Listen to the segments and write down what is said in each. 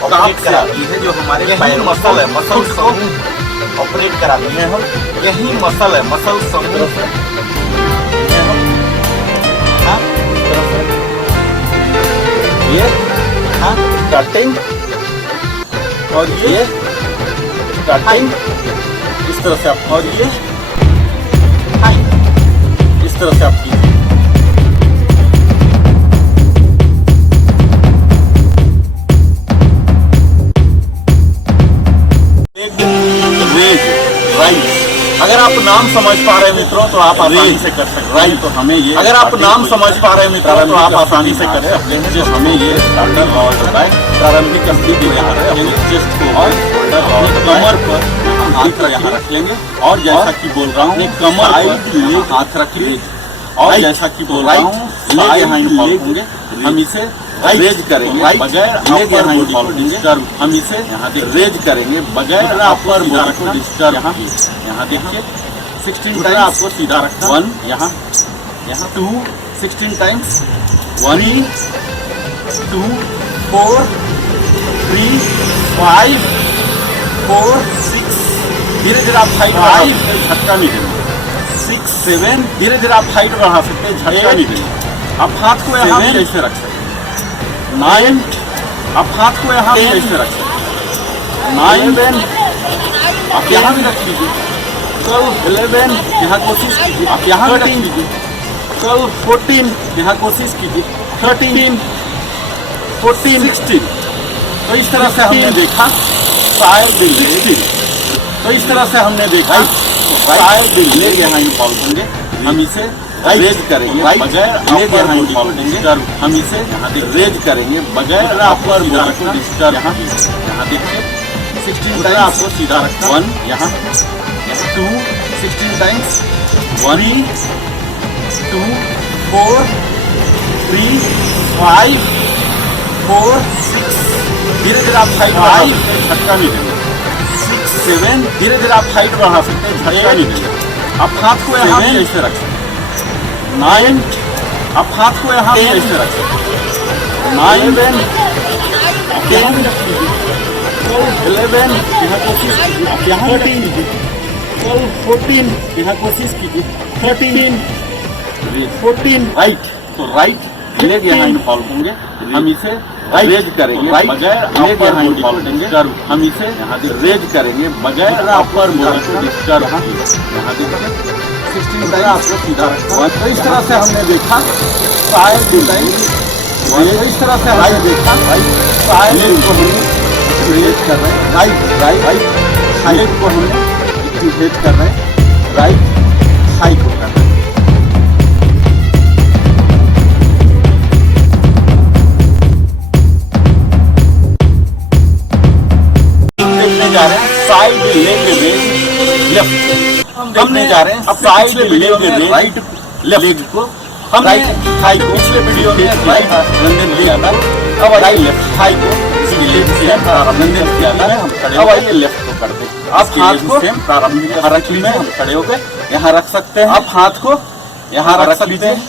Operate कराती है, जो हमारे पैर मसल है, मसल को ऑपरेट कराती है हम। यही मसल है, मसल समूह है। ये कटिंग और ये कटिंग इस तरह से आप, और ये इस तरह से आप कीजिए। अगर आप नाम समझ पा रहे हैं मित्रों तो आप आसानी से कर सकते हैं। राइट, तो हमें ये, अगर आप नाम समझ पा रहे हैं मित्रों तो आप आसानी से कर सकते हैं। जो हमें ये स्टार्टिंग और प्रारंभिक स्थिति यहाँ चेस्ट को और कमर पर हाथ यहाँ रख लेंगे, और जैसा कि बोल रहा हूँ कमर पर हाथ रखिए, और जैसा कि बोल रहा हूँ लेग यहाँ इन्वॉल्व होंगे। हम इसे रेज करेंगे बगैर अपर बॉडी डिस्टर्ब। हम इसे यहाँ रेज करेंगे बगैर अपर बॉडी को डिस्टर्ब। यहाँ देखिए 16 टाइम्स आपको सीधा रखना। 1 यहाँ 2 16 टाइम्स 1 2 4 3 5 4 6। धीरे धीरे आप हाइट बढ़ा सकते हैं, झटका नहीं देना। 6 7 धीरे धीरे आप हाइट बढ़ा सकते हैं, झटका नहीं देना। आप हाथ को यहाँ ऐसे रख सकते हैं। 9 आप हाथ को यहाँ भी ऐसे रख सकते हैं। 9 आप यहाँ भी रख लीजिए। 12 11 यहाँ कोशिश कीजिए, आप यहाँ भी रख लीजिए। 12 14 यहाँ कोशिश कीजिए। 13 14 16। तो इस तरह से हमने देखा शायद 16। तो इस तरह से हमने देखा शायद लेग यहाँ इन्वॉल्व होंगे। हम इसे रेज करेंगे बगैर लेग यहाँ इन्वॉल्व होंगे। हम इसे रेज करेंगे बगैर अपर बॉडी को डिस्टर्ब। यहाँ देखिए 16 टाइम्स आपको सीधा रखना। 1 यहाँ 2 16 टाइम्स 1 2 4 3 5 4 6। धीरे धीरे आप हाइट बढ़ा सकते हैं, झटका नहीं देंगे। 6 7 धीरे धीरे आप हाइट बढ़ा सकते हैं, झटका नहीं देंगे। आप हाथ को यहाँ ऐसे रख सकते हैं। 9 आप हाथ को यहाँ ऐसे रख सकते हैं। 9 10 यहाँ भी रख लीजिए। 11 यहाँ कोशिश कीजिए, आप यहाँ 13 12 14 यहाँ कोशिश कीजिए। 13 14 राइट। तो राइट लेग यहाँ इन्वॉल्व होंगे। हम इसे रेज करेंगे बगैर लेग यहाँ इन्वॉल्व होंगे। हम इसे रेज करेंगे बगैर अपर बॉडी को डिस्टर्ब। यहाँ देखिए 16 टाइम्स आपको सीधा रखना। तो इस तरह से हमने देखा शायद डिजाइन। इस तरह से हमने देखा शायद को हमने एक्टिवेट कर रहे हैं। राइट हाइट को हमने एक्टिवेट कर रहे हैं। राइट हाई को कर रहे हैं। देखने जा रहे हैं साइड लेग रेज लेफ्ट। हम देखने जा रहे हैं साइड लेग राइट लेग को। हम राइट थाई को पिछले वीडियो में राइट रंजन लिया था। अब राइट लेफ्ट थाई को लेफ्ट से रंजन किया था। हम खड़े अब आइए लेफ्ट को कर दें। आप हाथ को सेम प्रारंभिक यहाँ रख लीजिए। हम खड़े हो गए, यहाँ रख सकते हैं। आप हाथ को यहाँ रख सकते हैं,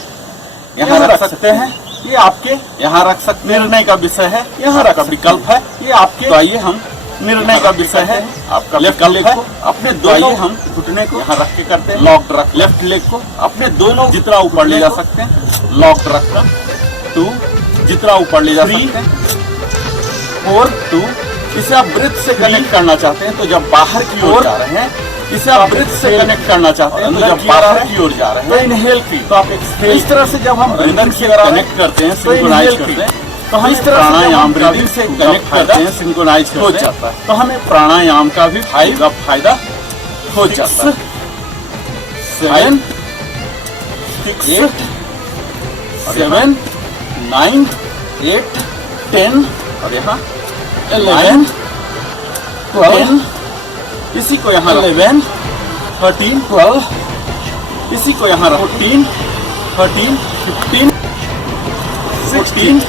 यहाँ रख सकते हैं। ये आपके यहाँ रख सकते, निर्णय का विषय है। यहाँ रख विकल्प है, ये आपके। तो आइए हम निर्णय का विषय है आपका लेफ्ट लेग को अपने दोनों हम घुटने को यहाँ रख के करते हैं। लॉक्ड रख लेफ्ट लेग को अपने दोनों जितना ऊपर ले जा सकते हैं। लॉक्ड रखना 2 जितना ऊपर ले जा सकते हैं। 4 2 इसे आप ब्रेथ से कनेक्ट करना चाहते हैं तो जब बाहर की ओर जा रहे हैं, इसे आप ब्रेथ से कनेक्ट करना चाहते हैं तो जब बाहर की ओर जा रहे हैं तो इनहेल की, तो आप एक्सहेल। इस तरह से जब हम ब्रीदिंग से कनेक्ट करते हैं, सिंक्रोनाइज करते हैं, तो हम इस तरह प्राणायाम ब्रीदिंग से कनेक्ट करते हैं, सिंक्रोनाइज हो जाता है। तो हमें प्राणायाम का भी फायदा हो जाता है। 7 6 7 9 8 10 और यहाँ 11 12 इसी को यहाँ 11 13 12 इसी को यहाँ 14 13 15 16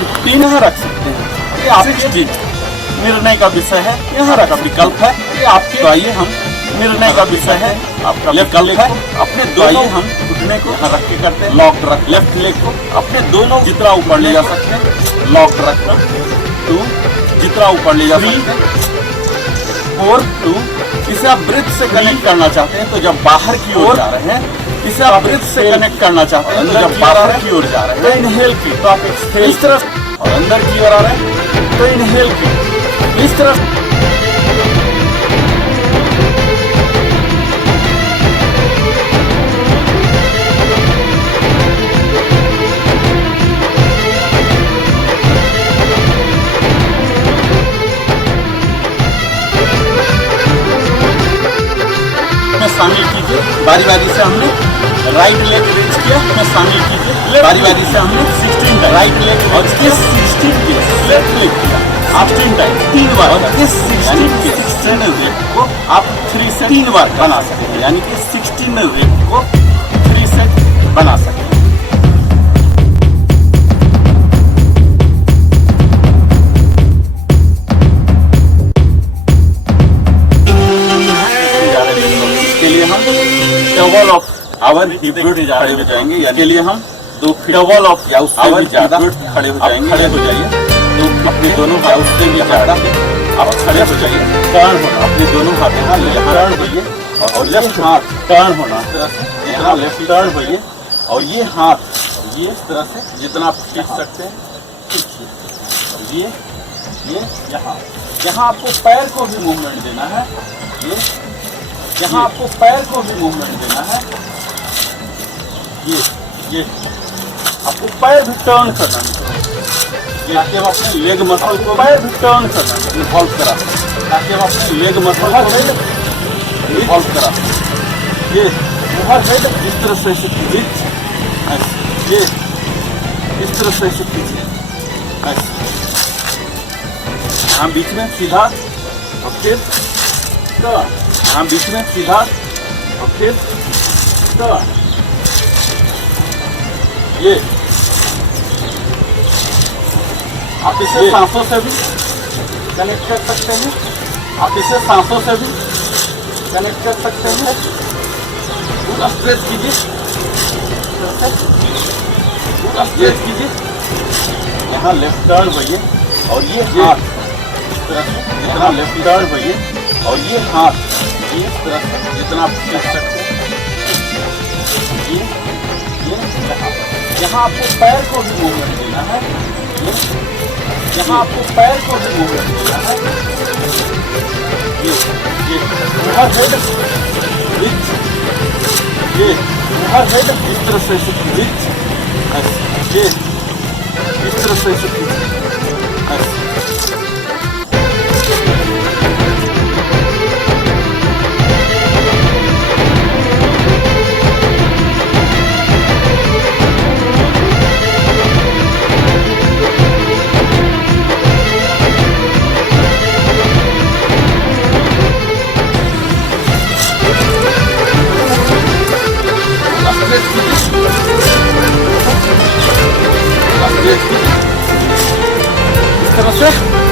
15 यहाँ रख सकते हैं। ये आपके निर्णय का विषय है। यहाँ रखा विकल्प है, ये आपके। तो आइए हम निर्णय का विषय है आपका विकल्प है। अपने दोनों हम घुटने को यहाँ रख के करते हैं। लॉक रख लेफ्ट लेग को अपने दोनों जितना ऊपर ले जा सकते हैं। लॉक रखना 2 जितना ऊपर ले जा सकते हैं, 4 2 इसे आप ब्रेथ से कनेक्ट करना चाहते हैं तो जब बाहर की ओर जा रहे हैं, इसे आप ब्रेथ से कनेक्ट करना चाहते हैं तो जब बाहर की ओर जा रहे हैं तो इनहेल की, तो आप एक्सहेल इस तरफ और अंदर की ओर आ रहे हैं तो इनहेल की इस तरफ। शामिल कीजिए, बारी बारी से हमने राइट लेग रेज किया, में शामिल कीजिए, बारी बारी से हमने 16 राइट लेग और इस 16 के लेफ्ट लेग किया आप 3 टाइम 3 बार, और इस 16 के 16 रेप को आप 3 से 3 बार बना सकते हैं, यानी कि 16 रेप को 3 सेट बना सकते हैं। डबल ऑफ आवर हिप खड़े हो जाएंगे, यानी लिए हम 2 डबल ऑफ या उससे भी ज्यादा खड़े हो जाएंगे। खड़े हो जाइए, तो अपने दोनों हाथ उससे भी ज्यादा आप खड़े हो जाइए। टर्न होना, अपने दोनों हाथ यहाँ टर्न होइए और लेफ्ट हाथ टर्न होना, यहाँ लेफ्ट टर्न होइए और ये हाथ ये इस तरह से जितना आप खींच सकते हैं खींचिए। और ये यहाँ आपको पैर को भी मूवमेंट देना है, यहाँ आपको पैर को भी मूवमेंट देना है, ये आपको पैर भी टर्न करना है, ताकि हम अपने लेग मसल को पैर भी टर्न करना है, इन्वॉल्व करा, ताकि हम अपने लेग मसल को इन्वॉल्व करा। ये ओवरहेड इस तरह से कीजिए, ये इस तरह से कीजिए, यहाँ बीच में सीधा और फिर टर्न, यहाँ बीच में सीधा और फिर टर्न। ये आप इसे सांसों से भी कनेक्ट कर सकते हैं, आप इसे सांसों से भी कनेक्ट कर सकते हैं। पूरा स्ट्रेच कीजिए, पूरा स्ट्रेच कीजिए, यहाँ लेफ्ट टर्न भैया और ये हाथ जितना लेफ्ट टर्न भैया और ये हाथ ये इस तरह से जितना आप खींच सकते हैं, यहाँ आपको पैर को भी मूवमेंट देना है, यहाँ आपको पैर को भी मूवमेंट देना है। ये ओवरहेड ब्रिज, ये ओवरहेड इस तरह से ब्रिज, ये इस तरह से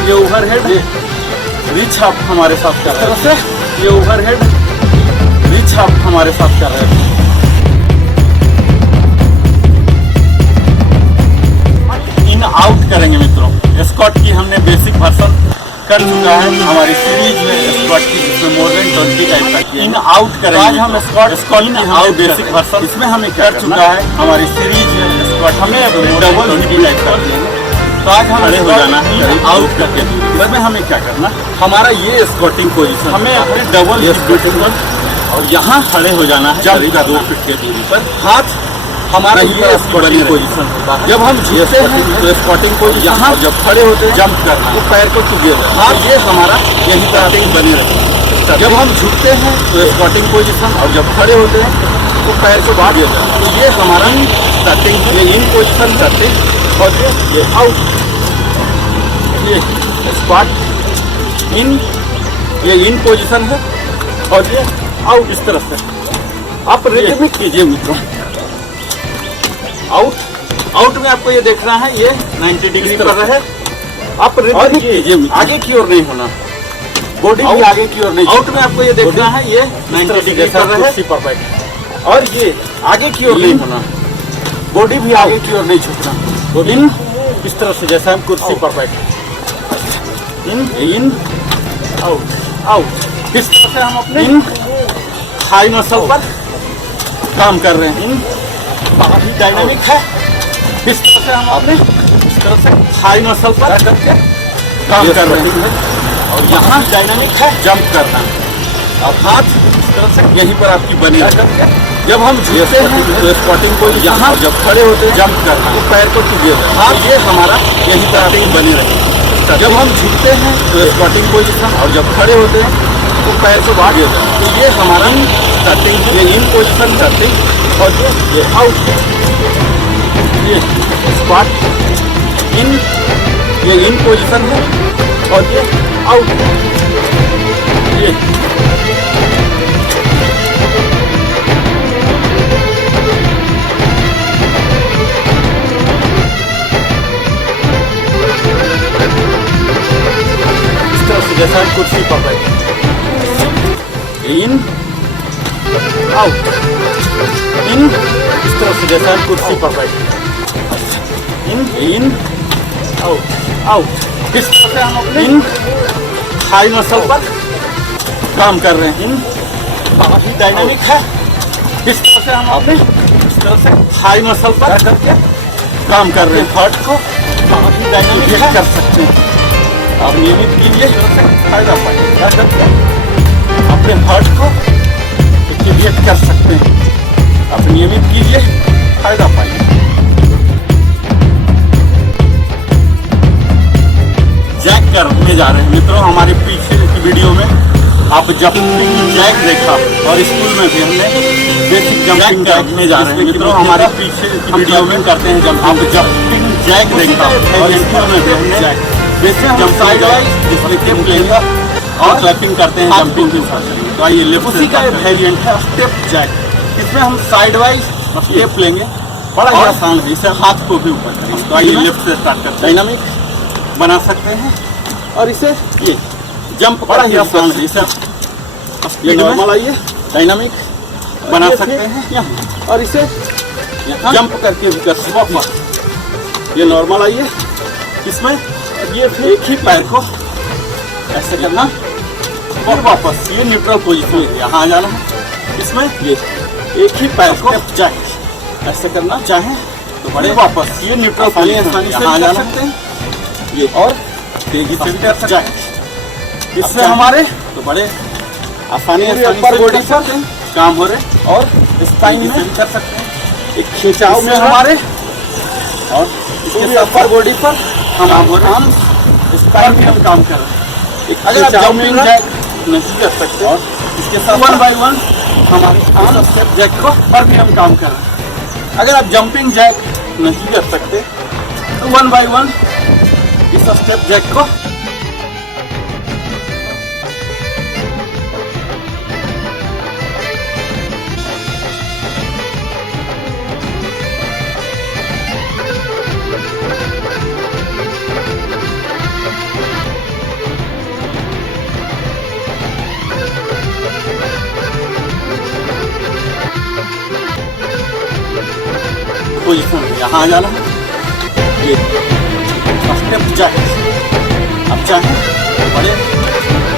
ये ओवरहेड रिच आप हमारे साथ कर रहे हैं, ये ओवरहेड रिच आप हमारे साथ कर रहे हैं। इन आउट करेंगे मित्रों, स्क्वाट की हमने बेसिक वर्जन कर चुका है हमारी सीरीज में स्क्वाट की, जिसमें मोर देन 20 टाइप का किया। इन आउट करेंगे, आज हम स्क्वाट की आउट बेसिक वर्जन इसमें हमें कर चुका है हमारी सीरीज में स्क्वाट, हमें डबल 20 टाइप कर दिया। तो आज हम खड़े हो जाना है आउट करके, इसमें हमें क्या करना, हमारा ये स्क्वाटिंग पोजीशन, हमें अपने डबल और यहाँ खड़े हो जाना है जब 2 फीट के दूरी पर। हाथ हमारा ये स्क्वाटिंग पोजीशन होता है, जब हम झुकते हैं तो स्क्वाटिंग पोजीशन, यहाँ जब खड़े होते हैं जंप करना तो पैर को टुगेदर, हाथ ये हमारा यही तरह बने रहे। जब हम झुकते हैं तो स्क्वाटिंग पोजीशन और जब खड़े होते हैं तो पैर को बाहर जाता है। तो ये हमारा स्टार्टिंग, ये इन पोजीशन करते और ये आउट, ये स्क्वाट इन, ये इन पोजीशन है और ये आउट। इस तरह से आप रिदमिक कीजिए मित्रों। आउट में आपको ये देखना है ये 90 डिग्री पर रहे, आप रिदमिक कीजिए, आगे की ओर नहीं होना, बॉडी भी आगे की ओर नहीं। आउट में आपको ये देखना है ये 90 डिग्री पर रहे परफेक्ट, और ये आगे की ओर नहीं होना, बॉडी भी आगे की ओर नहीं झुकना। इन इस तरह से जैसा हम कुर्सी परफेक्ट, इन आउट आउट। इस तरह से हम अपने इन हाई मसल पर काम कर रहे हैं। इन काफी डायनामिक है। इस तरह से हम अपने इस तरह से हाई मसल पर करके काम कर रहे हैं। और यहाँ डायनामिक है जंप करना। अब हाथ इस तरह से यहीं पर आपकी बनी है। जब हम झूलते हैं तो स्क्वाटिंग को यहाँ, जब खड़े होते हैं जंप करना, तो पैर को कीजिए हाथ ये हमारा यहीं पर आपकी बनी रहे। जब हम झूलते हैं तो स्क्वाटिंग पोजीशन, और जब खड़े होते हैं तो पैर को बाहर देते हैं। तो ये हमारा स्टार्टिंग है, ये इन पोजीशन स्टार्टिंग, और ये आउट, ये स्क्वाट इन, ये इन पोजीशन है, और ये आउट, ये इस तरह से जैसा कुर्सी पर बैठे इन आउट, इन इस तरह से जैसा कुर्सी पर बैठे इन आउट आउट। इस तरह से हम अपने इन हाई मसल पर काम कर रहे हैं। इन काफी डायनामिक है। इस तरह से हम अपने इस तरह से हाई मसल पर करके काम कर रहे हैं। हार्ट को काफी डायनामिक कर सकते हैं। आप नियमित कीजिए, फायदा पाएंगे करके अपने हार्ट को एक्टिवेट कर सकते हैं। आप नियमित कीजिए, फायदा पाएंगे। जैक करने जा रहे हैं मित्रों। हमारे पीछे की वीडियो में आप जंपिंग जैक देखा, और स्कूल में भी हमने बेसिक जंपिंग करने जा रहे हैं मित्रों। हमारे पीछे की वीडियो में करते हैं जब आप जंपिंग जैक देखा, और स्कूल में भी हमने बेसिक जंप साइड वाइज जिसमें टेप लेंगे और क्लैपिंग करते हैं जंपिंग के साथ। तो आइए लेफ्ट, उसी का वेरिएंट है स्टेप जैक। इसमें हम साइड वाइज स्टेप लेंगे, बड़ा ही आसान है। इसे हाथ को भी ऊपर करेंगे। तो आइए लेफ्ट से स्टार्ट करते हैं। डायनामिक बना सकते हैं, और इसे ये जंप बड़ा ही आसान है। इसे ये नॉर्मल आइए डायनामिक बना सकते हैं यहाँ, और इसे जंप करके भी कर सकते हैं। ये नॉर्मल आइए, इसमें ये एक ही पैर को ऐसे करना, और वापस ये न्यूट्रल पोजीशन है, यहाँ आ जाना है। इसमें ये एक ही पैर को जैक ऐसे करना, चाहे तो बड़े वापस ये न्यूट्रल पोजीशन यहाँ आ जाना है। ये और तेजी से भी कर सकते हैं। इससे हमारे तो बड़े आसानी से ऊपर बॉडी पर काम हो रहे, और स्पाइन में भी कर सकते हैं। एक खिंचाव में हमारे, और इसके ऊपर बॉडी पर हम हो रहे हैं, स्पाइन में हम काम कर रहे हैं। अगर आप जंपिंग जैक नहीं कर सकते, और इसके साथ 1 बाय 1 हमारे आर्म स्टेप जैक को पर भी हम काम कर रहे हैं। अगर आप जंपिंग जैक नहीं कर सकते तो 1 बाय 1 इस स्टेप जैक को पोजीशन है, यहाँ आ जाना है। ये स्टेप जैक अब चाहे बड़े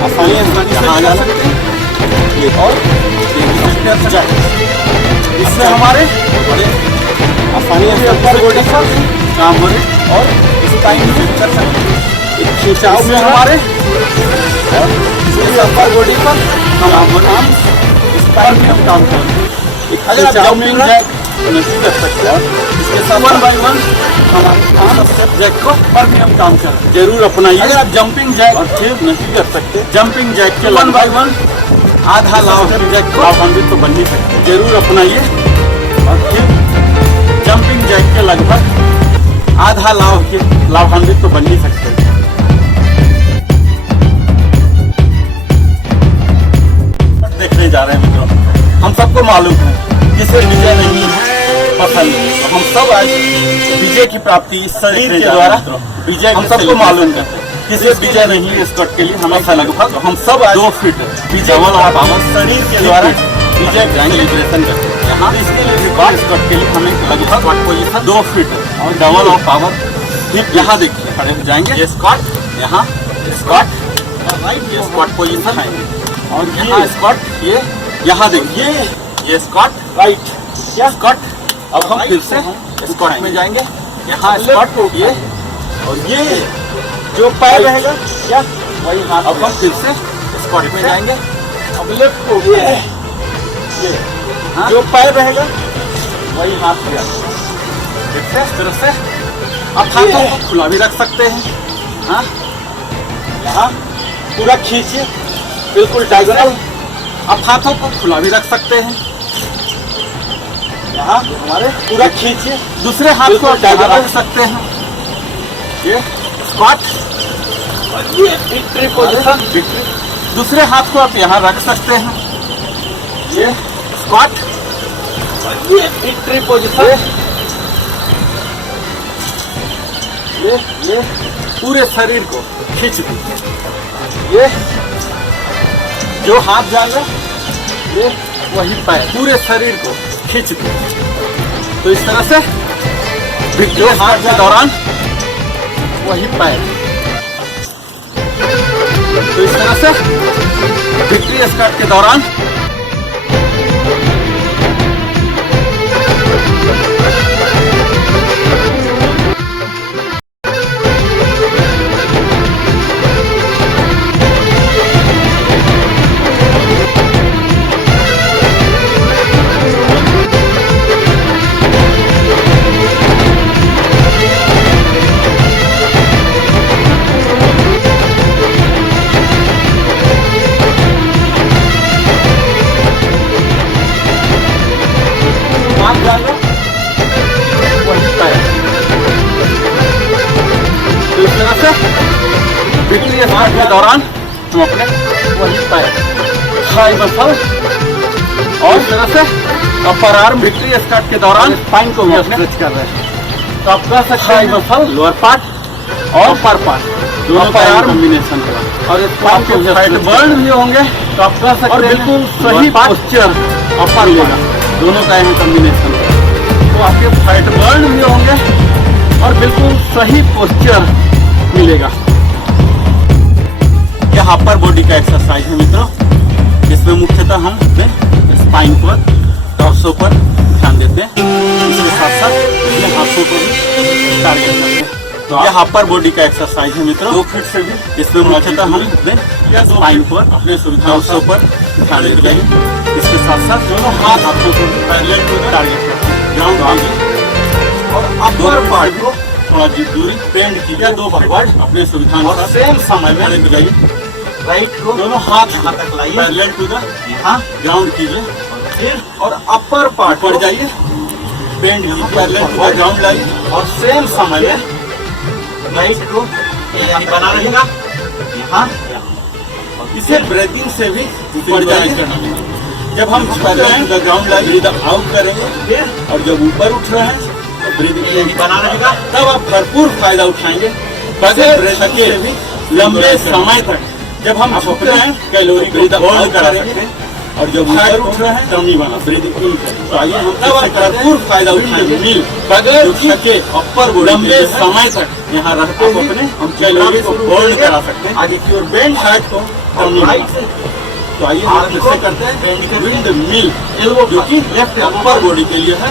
आसानी से यहाँ आ जाना है। ये और स्टेप जैक, इससे हमारे बड़े आसानी से ऊपर बॉडी पर काम हो रहे, और इस टाइम में कर सकते हैं। एक खिंचाव में हमारे, और इसके ऊपर बॉडी पर काम हो रहे, इस टाइम में हम काम कर रहे हैं। अगर आप जंपिंग जैक नहीं कर सकते, इसके साथ 1 बाय 1 हमारे आर्म स्टेप जैक को पर भी हम काम कर रहे हैं। जरूर अपनाइए। अगर आप जंपिंग जैक फिर नहीं कर सकते, जंपिंग जैक के 1 बाय 1 आधा लाभ जैक को लाभान्वित तो बन नहीं सकते। जरूर अपनाइए, और फिर जंपिंग जैक के लगभग आधा लाभान्वित तो बन नहीं सकते। देखने जा रहे हैं मित्रों, हम सबको मालूम है जिसे विजय नहीं पसंद, तो हम सब आज विजय की प्राप्ति शरीर के द्वारा विजय हम सबको मालूम है। किसी विजय नहीं है स्क्वाट के लिए हमेशा लगभग हम सब 2 फीट विजय पावर शरीर के द्वारा विजय सेलिब्रेशन करते हैं। यहाँ इसके लिए रिकॉर्ड स्क्वाट के लिए हमें लगभग पोजीशन 2 फीट और डबल ऑफ पावर हिप। यहाँ देखिए खड़े हो जाएंगे, ये स्क्वाट यहाँ स्क्वाट, राइट, ये स्क्वाट पोजीशन है। और यहाँ स्क्वाट, ये यहाँ देखिए ये स्क्वाट, राइट, क्या स्क्वाट। अब हम फिर से स्क्वाट में जाएंगे। यहाँ स्क्वाट, ये और ये जो पैर रहेगा क्या वही हाथ। अब हम फिर से स्क्वाट में जाएंगे। अब लेफ्ट को ये जो पैर रहेगा वही हाथ किया। इस तरह से आप हाथों को खुला भी रख सकते हैं। हाँ, यहाँ पूरा खींचिए, बिल्कुल डायगोनल। आप हाथों को खुला भी रख सकते हैं। यहाँ हमारे पूरा खींचिए, दूसरे हाथ को डायगोनल रख सकते हैं। ये स्क्वाट, ये विक्ट्री पोजीशन, विक्ट्री। दूसरे हाथ को आप यहाँ रख सकते हैं। ये स्क्वाट, ये विक्ट्री पोजीशन। ये पूरे शरीर को खींच दीजिए। ये जो हाथ जाएगा ये वही पैर, पूरे शरीर को खींच दीजिए। तो इस तरह से जो हाथ के दौरान वही पैर। तो इस तरह से विक्ट्री स्क्वाट के दौरान विक्ट्री स्क्वाट के दौरान हम अपने वही पैर थाई मसल और इस तरह से अपर आर्म विक्ट्री स्क्वाट के दौरान स्पाइन को भी स्ट्रेच कर रहे हैं। तो आप कह सकते हैं मसल लोअर पार्ट और अपर पार्ट दोनों का कॉम्बिनेशन का। और स्पाइन के साइड बर्न भी होंगे तो आप कह सकते हैं बिल्कुल सही पोस्चर अपर लेगा, दोनों का यहाँ कॉम्बिनेशन। तो आपके साइड बर्न भी होंगे और बिल्कुल सही पोस्चर मिलेगा। यह अपर बॉडी का एक्सरसाइज है मित्रों, जिसमें मुख्यतः हम स्पाइन पर, टॉर्सो पर ध्यान देते हैं। इसके साथ साथ ये हाथों को भी टारगेट करते हैं। तो यह अपर बॉडी का एक्सरसाइज है मित्रों, 2 फीट से भी, जिसमें मुख्यतः हम स्पाइन पर, अपने टॉर्सो पर ध्यान देते हैं। इसके साथ साथ दोनों हाथों को पैरेलल को टारगेट करते हैं। ग्राउंड आगे और अपर पार्ट को थोड़ा दूरी बेंड कीजिए, 2 फॉरवर्ड अपने सुविधा सेम समय में लगाइए। राइट को दोनों हाथ यहाँ तक लाइए, पैरेलल टू द यहाँ ग्राउंड कीजिए। फिर और अपर पार्ट पर जाइए, बेंड यहाँ पैरेलल टू द ग्राउंड लाइए और सेम समय में राइट को बना रहेगा यहाँ। इसे ब्रेथिंग से भी ऊपर जाइए। जब हम पैरेलल टू द ग्राउंड लाइए तब आउट करेंगे, फिर और जब ऊपर उठ रहे हैं ब्रीदिंग बना रहेगा, तब आप भरपूर फायदा उठाएंगे। बगैर थके लंबे समय तक जब हम झुक रहे हैं कैलोरी बर्न करेंगे और जब ऊपर उठ रहे हैं टमी बना ब्रीदिंग इन करें। तो आइए हम तब आप भरपूर फायदा उठाएंगे। बगैर थके अपर लंबे समय तक यहाँ रहते हुए अपने हम कैलोरी को बर्न करा सकते हैं। आगे की ओर बेंड हार्ट को टमी। तो आइए हम इसे करते हैं विंड मिल एल्बो, जो कि लेफ्ट अपर बॉडी के लिए है।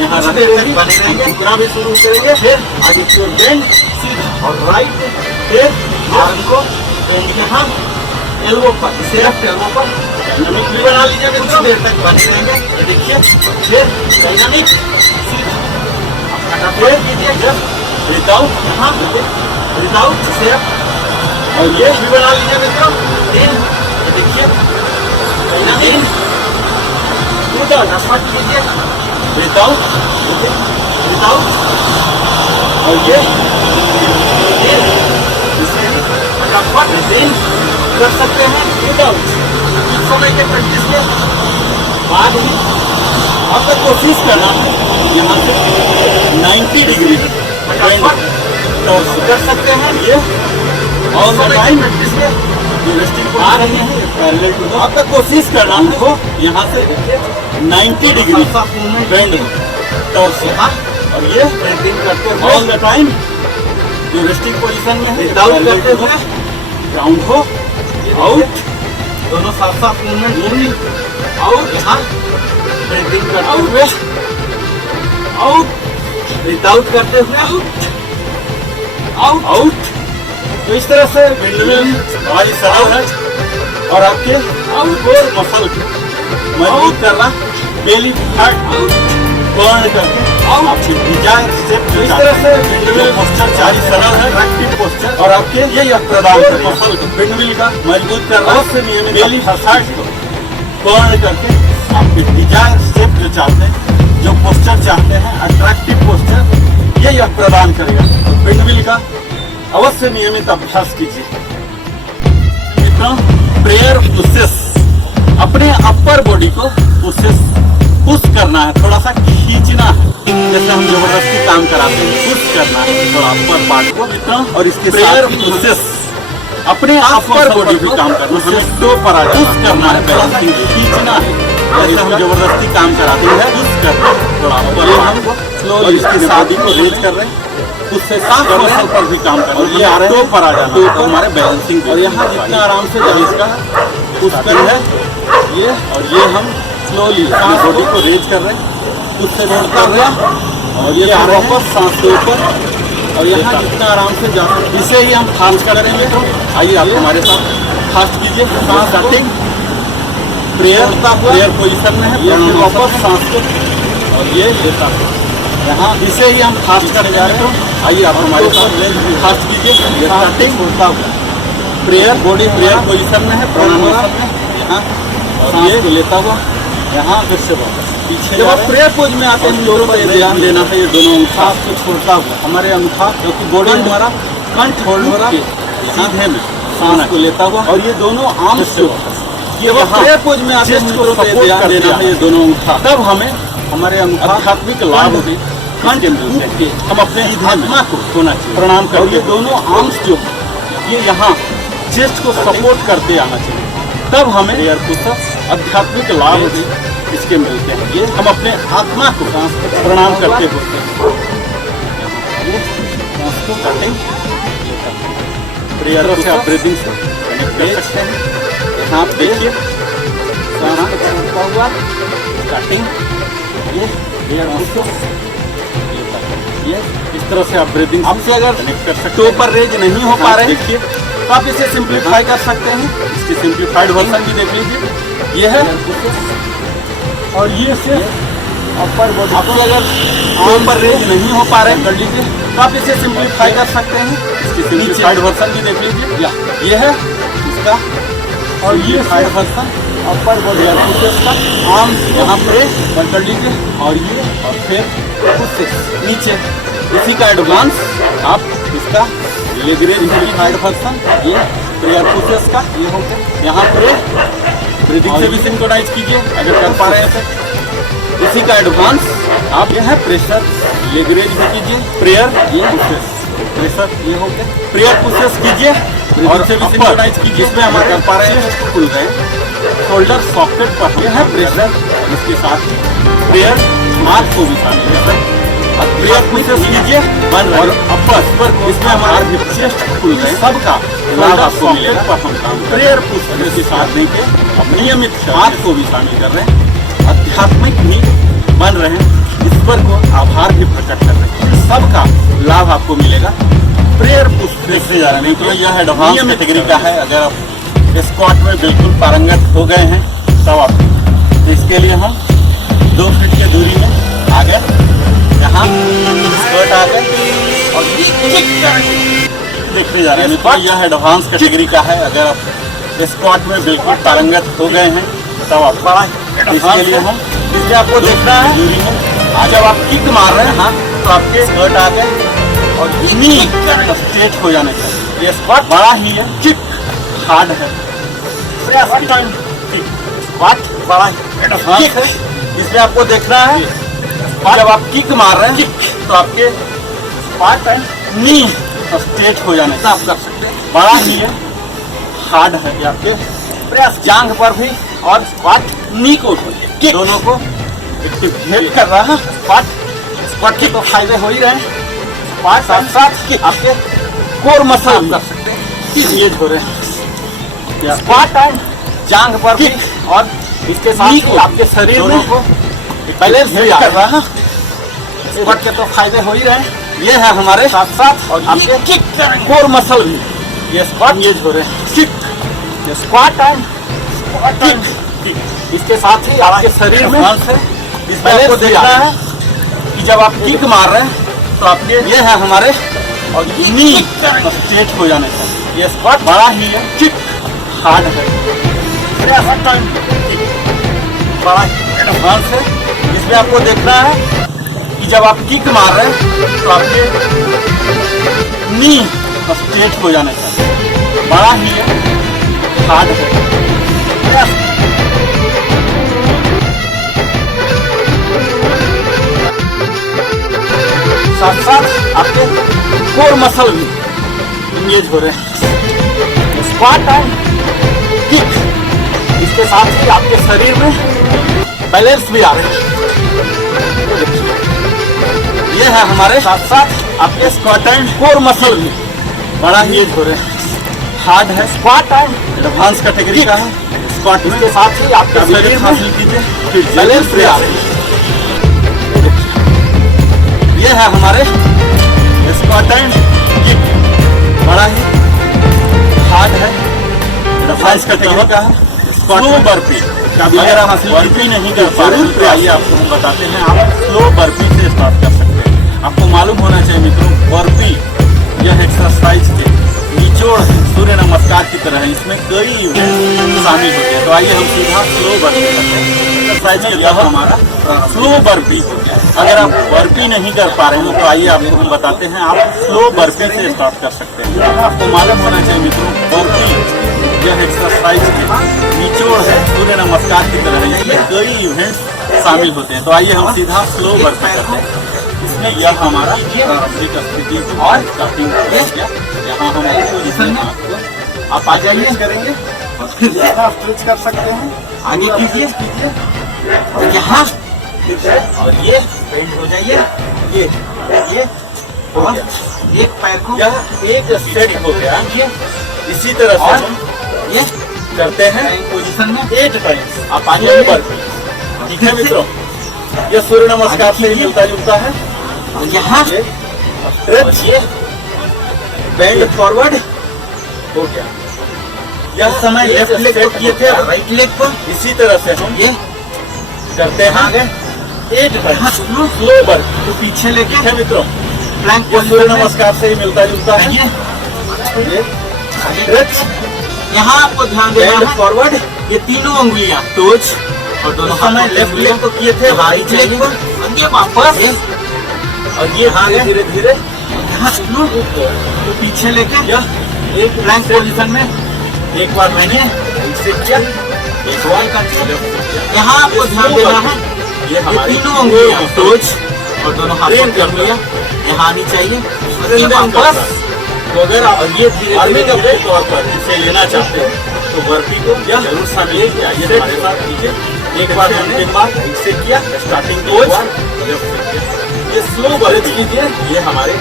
यहाँ रहते हुए बने रहेंगे, पूरा भी शुरू करेंगे। फिर आगे की ओर बेंड सीधा और राइट, फिर आर्म को बेंड यहाँ एल्बो पर, इसे लेफ्ट एल्बो पर डायनामिक भी बना लीजिए। कुछ देर तक बने रहेंगे, ये देखिए। फिर डायनामिक सीधा अपना फिर कीजिए, जस्ट ब्रीथ आउट यहाँ, ब्रीथ आउट से और ये भी बना लीजिए मित्रों। देखिए डायनामिक कीजिए, ब्रीथ आउट, ब्रीथ आउट और ये फटाफट ब्रीथ कर सकते हैं ब्रीथ आउट। इस समय के प्रैक्टिस के बाद ही आपको कोशिश करना है यहाँ से 90 डिग्री फटाफट कर सकते हैं। ये और टाइम प्रैक्टिस के आ रही है पैरेलल टू द, आपका कोशिश करना है यहाँ से 90 डिग्री बेंड टॉर्सो और ये ब्रीथिंग करते हुए ऑल द टाइम जो रेस्टिंग पोजीशन में है, डाउन करते हुए ग्राउंड हो, आउट, दोनों साथ साथ मूवमेंट होंगी, आउट, यहाँ ब्रीथिंग करते हुए, आउट, ब्रीथ आउट करते हुए, आउट, आउट, आउट। तो इस तरह से विंडमिल हमारी सरल है और आपके कोर मसल मजबूत करना, बेली फैट बर्न करके आपके डिजायर शेप, इस तरह से विंडमिल पोस्चर हमारी सरल है, एक्टिव पोस्चर और आपके ये प्रदान करेगा मसल विंडमिल का मजबूत करना, बेली फैट को बर्न करके आपके डिजायर शेप जो चाहते हैं, जो पोस्चर चाहते हैं, अट्रैक्टिव पोस्चर, ये प्रदान करेगा। विंडमिल का अवश्य नियमित अभ्यास कीजिए। मित्रों, प्रेयर पुशेस, अपने अपर बॉडी को पुश करना है, थोड़ा सा खींचना है, जैसे हम जबरदस्ती काम कराते हैं, पुश करना है थोड़ा अपर पार्ट को मित्रों। और इसके प्रेयर पुशेस, अपने अपर बॉडी को काम करना, हमें टो पर पुश करना है, खींचना है, जैसे हम जबरदस्ती काम कराते हैं, पुश करना है थोड़ा अपर हमको स्लोली, इसकी बॉडी को रेज कर रहे हैं, उससे साफ मसल पर भी काम करना, ये आ रहे हैं पर आ जाना, तो हमारे बैलेंसिंग। और यहाँ जितना आराम से जब इसका पुशकर है ये, और ये हम स्लोली सांस बॉडी को रेज कर रहे हैं, उससे छोड़ता हुआ, और ये वापस सांस के ऊपर, और यहाँ जितना आराम से जा, इसे ही हम फास्ट करेंगे। तो आइए आप हमारे साथ फास्ट कीजिए, सांस स्टार्टिंग, प्रेयर पोजिशन में है, वापस सांस को, और ये लेता है यहाँ, इसे ही हम फास्ट करने जा रहे हैं। आइए आप हमारे साथ फास्ट कीजिए, स्टार्टिंग होता हुआ, प्रेयर बॉडी प्रेयर पोजिशन में है, प्राणायाम में यहाँ, और ये लेता हुआ यहाँ, फिर से वापस पीछे। जब आप प्रेयर पोज में आते हैं, दोनों पर ध्यान देना है, ये दोनों अंगूठा को छोड़ता हुआ, हमारे अंगूठा क्योंकि बॉडी हमारा कंठ होल्ड हो रहा है, सीधे में सांस को लेता हुआ, और ये दोनों आर्म्स जो ये वो प्रेयर पोज में आते हैं, दोनों पर ध्यान देना है, ये दोनों अंगूठा, तब हमें हमारे आध्यात्मिक लाभ होगी, हम अपने आत्मा को होना चाहिए प्रणाम कर, ये दोनों आर्म्स जो ये यहाँ चेस्ट को सपोर्ट करते आना चाहिए, तब हमें एयर पुशअप आध्यात्मिक लाभ इसके मिलते हैं। ये हम अपने आत्मा को प्रणाम करते होते हैं, प्रेयर से आप ब्रीदिंग से कनेक्ट कर सकते हैं। यहाँ आप देखिए स्टार्टिंग, ये इस तरह से आप ब्रीदिंग आपसे अगर कनेक्ट कर सकते हैं। पर रेज नहीं हो पा रहे हैं, देखिए तो आप इसे सिंप्लीफाई कर सकते हैं, इसकी सिंप्लीफाइड वर्जन भी देख लीजिए, ये है, और ये सिर्फ अपर बॉडी। आपसे अगर पर रेज नहीं हो पा रहे हैं, कर लीजिए, तो आप इसे सिंप्लीफाई कर सकते हैं, इसकी सिंप्लीफाइड वर्जन भी देख लीजिए, ये है इसका, और ये साइड वर्जन अपर बॉडी का आर्म्स यहाँ पे कर लीजिए, और ये, और फिर नीचे इसी का एडवांस आप इसका सिंप्लीफाइड वर्जन, ये प्रेयर पुशेस का, ये हो गया। यहाँ पे ब्रीदिंग से भी सिंक्रोनाइज कीजिए अगर कर पा रहे हैं तो। इसी का एडवांस आप ये है प्रेशर लेवरेज भी कीजिए, प्रेयर ये पुशेस, प्रेशर ये हो गया, प्रेयर पुशेस कीजिए और से भी सिंक्रोनाइज कीजिए, इसमें हम कर पा रहे हैं खुल रहे शोल्डर सॉकेट पर, यह है प्रेशर, और इसके साथ प्रेयर मार्क को भी शामिल है, प्रेयर पुशेस कीजिए बन रहे, और अपर पर इसमें हमारा चेस्ट खुल रहे, सबका लाभ आपको मिलेगा। प्रेयर पुशेस के साथ देंगे, नियमित हाथ को भी शामिल कर रहे हैं, आध्यात्मिक भी बन रहे हैं, ईश्वर को आभार भी प्रकट कर रहे हैं, सबका लाभ आपको मिलेगा। प्रेयर पुशेस देखते जा रहे हैं, तो यह एडवांस कैटेगरी का है। अगर आप स्क्वाट में बिल्कुल पारंगत हो गए हैं तब आप, तो इसके लिए हम 2 फीट की दूरी में आ गए, यहाँ स्क्वाट आ गए, और देखते जा रहे हैं, तो यह एडवांस कैटेगरी का है। अगर आप स्क्वाट में बिल्कुल पारंगत हो गए हैं तब आप बड़ा, इसके लिए हम, इसलिए आपको देखना है दूरी में, जब आप किक मार रहे हैं तो आपके स्क्वाट आ गए और नी स्ट्रेट हो जाने का, ये स्क्वाट बड़ा ही है, किक हार्ड है, स्क्वाट बड़ा ही किक है, इसलिए आपको देखना है जब आप किक मार रहे हैं तो आपके स्क्वाट नी स्ट्रेट हो जाने का आप कर सकते हैं, बड़ा ही है, हार्ड है, आपके प्रयास जांघ पर भी, और स्क्वाट नी को किक दोनों को हेल्प कर रहा है। स्क्वाट के तो फायदे हो ही रहे हैं, स्क्वाट साथ साथ आपके कोर मसल कर सकते हैं, कीजिए छोरे। स्क्वाट एंड जांघ पर भी, और इसके साथ ही आपके शरीर में बैलेंस भी कर रहा है। स्क्वाट के तो फायदे हो ही रहे हैं, ये है हमारे साथ साथ और आपके किक कोर मसल भी। ये स्क्वाट ये छोरे किक स्क्वाट एंड किक। इसके साथ ही आपके शरीर में ध्यान से इसमें बैलेंस आपको भी देखना आ है कि जब आप किक मार रहे हैं तो आपके ये है हमारे और नी स्ट्रेट हो जाने का। ये स्क्वाट बड़ा ही है, किक हार्ड है, बड़ा ध्यान से इसमें आपको देखना है कि जब आप किक मार रहे हैं तो आपके नी स्ट्रेट हो जाने का। बड़ा ही है, हार्ड है। साथ साथ आपके कोर मसल भी इंगेज हो रहे हैं। स्क्वाट एंड किक इसके साथ ही आपके शरीर में बैलेंस भी आ रहे हैं। ये है हमारे साथ साथ आपके स्क्वाट एंड कोर मसल भी बड़ा इंगेज हो रहे हैं। हार्ड है, स्क्वाट एंड एडवांस कैटेगरी का है। स्क्वाट इसके साथ ही आपके शरीर में हासिल कीजिए, फिर बैलेंस भी आ रहे हैं। ये है हमारे स्क्वाट एंड किक, बड़ा ही हार्ड है, एडवांस कैटेगरी का है। स्लो बर्पी अगर आप बर्पी नहीं कर पा रहे तो आइए आपको हम बताते हैं, आप स्लो बर्पी से स्टार्ट कर सकते हैं। आपको मालूम होना चाहिए मित्रों, बर्पी यह एक्सरसाइज के निचोड़ है, सूर्य नमस्कार की तरह है। इसमें कई शामिल होते हैं। तो आइए हम सीधा स्लो बर्पी करते हैं। एक्सरसाइज के यह हमारा स्लो बर्पी। अगर आप बर्पी नहीं कर पा रहे हो तो आइए आपको हम बताते हैं, आप स्लो बर्पी से स्टार्ट कर सकते हैं। आपको मालूम होना चाहिए मित्रों, बर्पी यह एक्सरसाइज के निचोड़ है, सूर्य नमस्कार की तरह है। इसमें कई इवेंट्स शामिल होते हैं। तो आइए हम सीधा स्लो बर्पी करते हैं। इसमें यह हमारा प्रारंभिक स्थिति और स्टार्टिंग यहाँ हम पोजीशन में आपको आप आ जाइए करेंगे और फिर स्ट्रेच कर सकते हैं। आगे कीजिए यहाँ फिर से, और ये बेंड हो जाइए, ये और एक पैर को यह एक सेट हो गया। ये इसी तरह से हम ये करते हैं पोजीशन में 8 टाइम्स। आप आ जाइए, ठीक है मित्रों। यह सूर्य नमस्कार से मिलता जुलता है। यहाँ स्ट्रेच, ये बेंड फॉरवर्ड हो गया। यह समय लेफ्ट लेग को किए थे, राइट लेग को इसी तरह से हम ये करते हैं। आगे 8 स्लो बर्प तो पीछे लेके है मित्रों। प्लैंक को सूर्य नमस्कार से ही मिलता जुलता है। ये स्ट्रेच, यहाँ आपको ध्यान देना है फॉरवर्ड, ये तीनों उंगलियां टोच और दोनों समय लेफ्ट लेग को किए थे, राइट लेग को आगे वापस, और ये धीरे धीरे यहाँ तो पीछे लेके यह एक प्लैंक पोजीशन में एक बार मैंने इसे किया, एक बार यहाँ आपको ध्यान देना है। ये तीनों उंगलियां टोच और दोनों हाथों की उंगलियां यहाँ आनी चाहिए वापस। तो अगर आप ये आर्मिंग अपने तौर पर इसे लेना चाहते हैं तो बर्पी को जरूर शामिल किया। ये हमारे साथ कीजिए। एक बार हमने इसे किया स्टार्टिंग टोच, ये स्लो बर्पी कीजिए। ये हमारे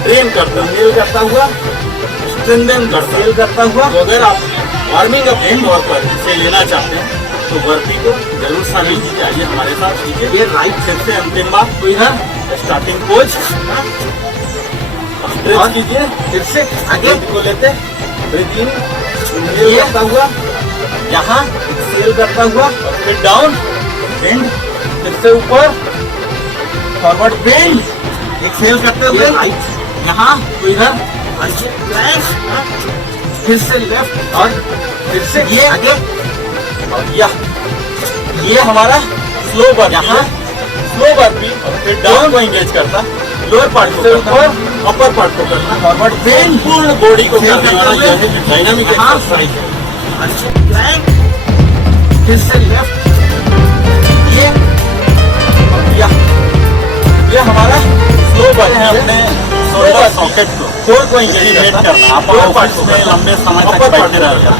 ट्रेन करता हुआ स्ट्रेंथन करता हुआ। तो अगर आप वार्मिंग अप के तौर पर इसे लेना चाहते हैं तो बर्पी को जरूर शामिल कीजिए। आइए हमारे साथ कीजिए। ये राइट साइड से अंतिम बार तो इधर स्टार्टिंग पोज स्ट्रेच कीजिए, फिर से आगे को लेते ब्रीथ इन करता हुआ, यहाँ एक्सहेल करता हुआ और फिर डाउन बेंड, फिर से ऊपर फॉरवर्ड बेंड, एक्सहेल करते हुए यहाँ तो इधर फिर से लेफ्ट और फिर से ये आगे और ये हमारा स्लो बर्पी, यहाँ स्लो बर्पी और फिर डाउन को एंगेज करता, लोअर पार्ट से ऊपर अपर पार्ट को करना, फॉरवर्ड बेंड, पूर्ण बॉडी को करने वाला यह है डायनामिक एक्सरसाइज है। प्लैंक, फिर से लेफ्ट, ये हमारा स्लो बर्पी है। अपने शोल्डर सॉकेट को कोर को एंगेज करना, अपर पार्ट में लंबे समय तक बैठे रहना,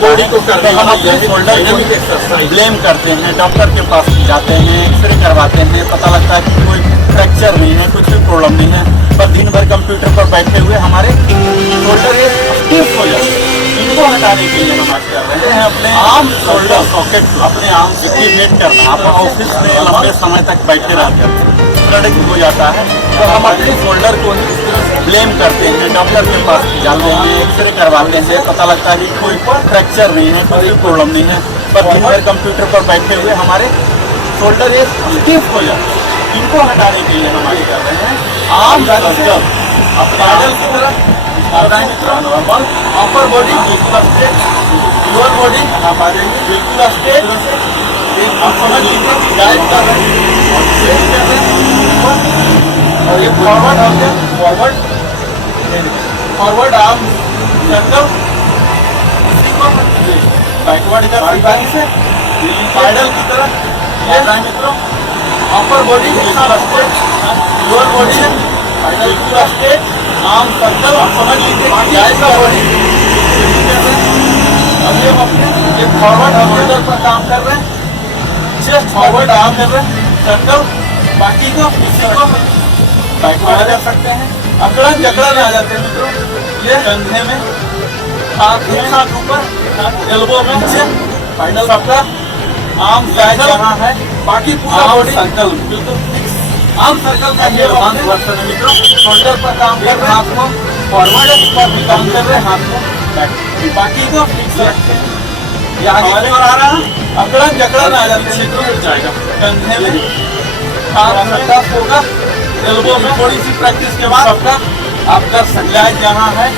बॉडी को करने वाला यह डायनामिक एक्सरसाइज। ब्लेम करते हैं, डॉक्टर के पास जाते हैं, एक्सरे करवाते हैं, पता लगता है कि कोई फ्रैक्चर नहीं है, कुछ भी प्रॉब्लम नहीं है, पर दिन भर कंप्यूटर पर बैठे हुए हमारे हटाने के लिए हम आज कर रहे हैं अपने आर्म शोल्डर सॉकेट अपने आर्म से एक्टिवेट करना। आप ऑफिस में लंबे समय तक बैठे रहते हैं, दर्द हो जाता है, तो हम अपने शोल्डर को ही ब्लेम करते हैं। डॉक्टर के पास जाते हैं, एक्सरे करवाते हैं, पता लगता है कि कोई फ्रैक्चर नहीं है, कोई प्रॉब्लम नहीं है, पर दिन भर कंप्यूटर पर बैठे हुए हमारे शोल्डर एक स्टिफ हो जाता है। इनको हटाने के लिए हम आज कर रहे हैं आर्म शोल्डर अपने पैडल की तरफ नॉर्मल अपर बॉडी बिल्कुल स्ट्रेट, लोअर बॉडी आप आ जाएंगे बिल्कुल स्ट्रेट। आप समझ लीजिए गाइड कर रहे हैं और स्ट्रेट कर रहे हैं और ये फॉरवर्ड हो गया, फॉरवर्ड आर्म सर्कल, इसी को बैकवर्ड कर सकते हैं पैडल की तरफ। ये मित्रों अपर बॉडी बिल्कुल स्ट्रेट, लोअर बॉडी बिल्कुल स्ट्रेट, आर्म सर्कल आप समझ लीजिए गाइड का बॉडी। अभी हम अपने ये फॉरवर्ड शोल्डर पर काम कर रहे हैं, चेस्ट फॉरवर्ड आर्म कर रहे हैं सर्कल, बाकी को इसी को बैकवर्ड कर सकते हैं। अकड़न जकड़न आ जाते हैं मित्रों, ये कंधे में, हाथ ऊपर, एल्बो में नीचे, फाइनल आपका आर्म सर्कल यहाँ है, बाकी पूरा बॉडी सर्कल बिल्कुल फिक्स। आर्म सर्कल का ये एडवांस वर्जन है मित्रों। शोल्डर पर काम कर रहे हैं, हाथ को फॉरवर्ड पर भी काम कर रहे हैं, हाथ को बैक, बाकी को फिक्स रखते हैं। ये आगे की ओर आ रहा है, अकड़न जकड़न आ जाते हैं मित्रों, जाएगा कंधे में, हाथ हल्का होगा, एल्बो में। थोड़ी सी प्रैक्टिस के बाद आपका आप कर सकते हैं जहाँ है,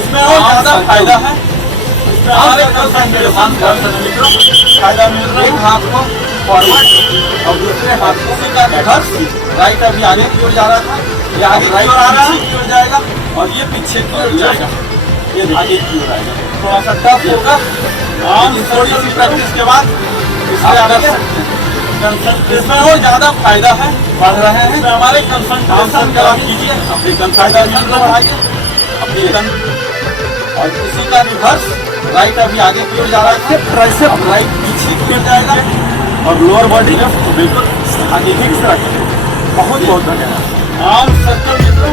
इसमें और ज्यादा फायदा है। इसमें हमारे फायदा मिल रहा है। एक हाथ को फॉरवर्ड और दूसरे हाथ को सीधा रिवर्स, राइट अभी आगे की ओर जा रहा था, ये आगे की ओर आ रहा है, की ओर जाएगा और ये पीछे की ओर जाएगा, ये आगे की ओर आएगा। थोड़ा सा टफ होगा, आर्म थोड़ी सी प्रैक्टिस के बाद इससे आप कर सकते हैं। इसमें और ज्यादा फायदा है, बढ़ रहे हैं हमारे कंसंट्रेशन का आप कीजिए, अपनी कंसंट्रेशन को बढ़ाइए, अपनी और इसी का रिवर्स, राइट अभी आगे की ओर जा रहा है, ट्राइसेप राइट पीछे की ओर जाएगा और लोअर बॉडी लेफ्ट बिल्कुल आगे फिक्स रखें। बहुत बहुत धन्यवाद। आर्म सर्कल मित्रों,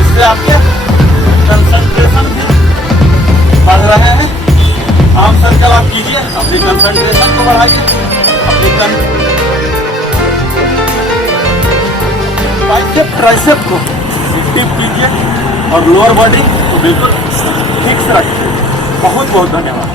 इससे आपके कंसंट्रेशन भी बढ़ रहे हैं। आर्म सर्कल आप कीजिए, अपनी कंसंट्रेशन को बढ़ाइए, अपनी बाइसेप ट्राइसेप को एक्टिव कीजिए और लोअर बॉडी को बिल्कुल फिक्स रखिए। बहुत बहुत धन्यवाद।